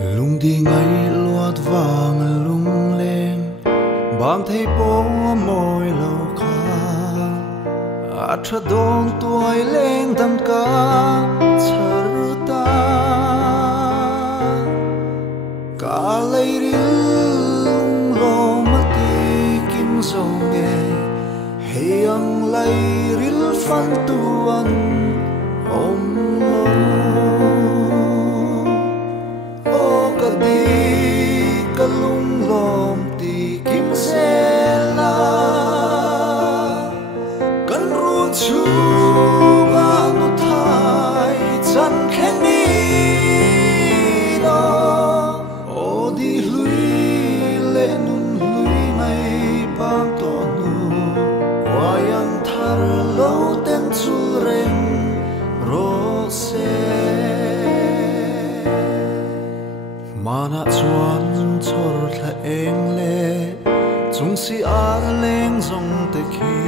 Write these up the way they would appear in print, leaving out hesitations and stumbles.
lung đi ngay luat vàng lung lên bang thấy bố môi lâu khá tra đón tuổi lên đam cá chở ta cả lấy đi lung lo mất đi kim dòng nghe hay ang lấy ril phan tuan om lo o ka di ka lung lom ti kim se la kan ru chu ma nu thai chan khen ni no o di lui le nun lui mai bang to nu wayang thar lo ten chu ren ro se mana chuan chor tha eng le chung si a leng zong te khi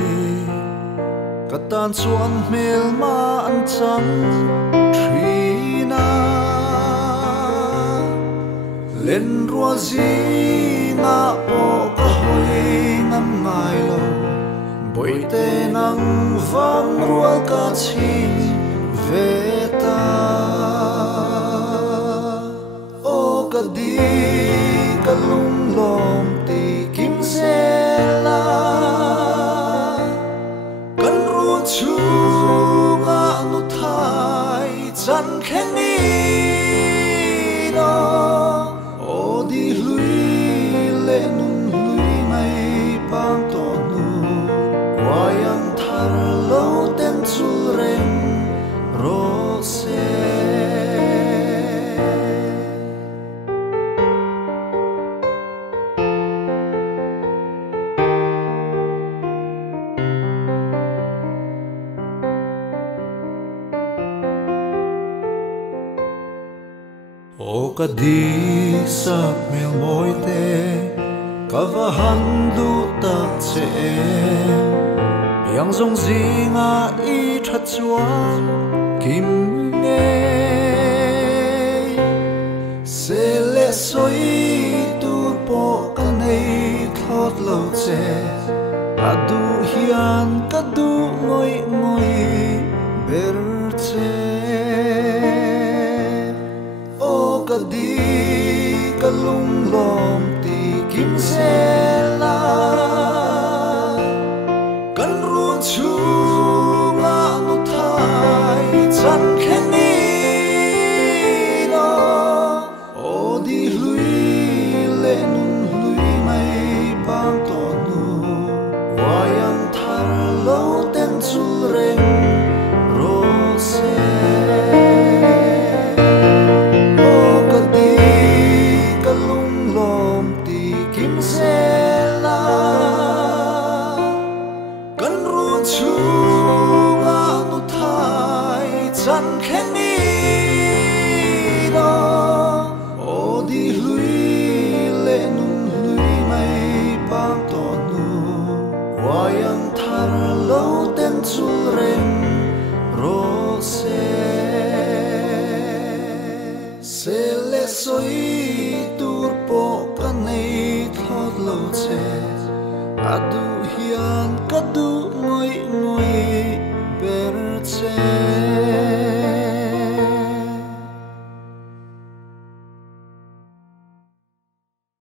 ka tan chuan mel ma an chan thina len ro zi na po ka hoi ngam ngai lo boi te nang vang rual ka chi ve ta ka di ka lung lom ti kim se la kan ru chu nga nu thai chan khen ni no o di lui le nun lui mai pang to nu wayang thar lo ten chu ren ro se o ka di sak mel moi te ka va han du ta che yang zong zinga i tha chuan kim nge se le soi tu po ka nei thot lo che adu hian ka du ngoi ngoi ber che ka di ka lung lom ti kim se la kan ru chu nga nu thai chan khen ni no o di lui le nun lui mai bang to nu wayang thar lo ten chu ren ro se chan khen ni no o di lui le nun lui mai bang to nu wayang thar lo ten chu ren ro se le soi tur po ka nei thot lo che adu hian ka du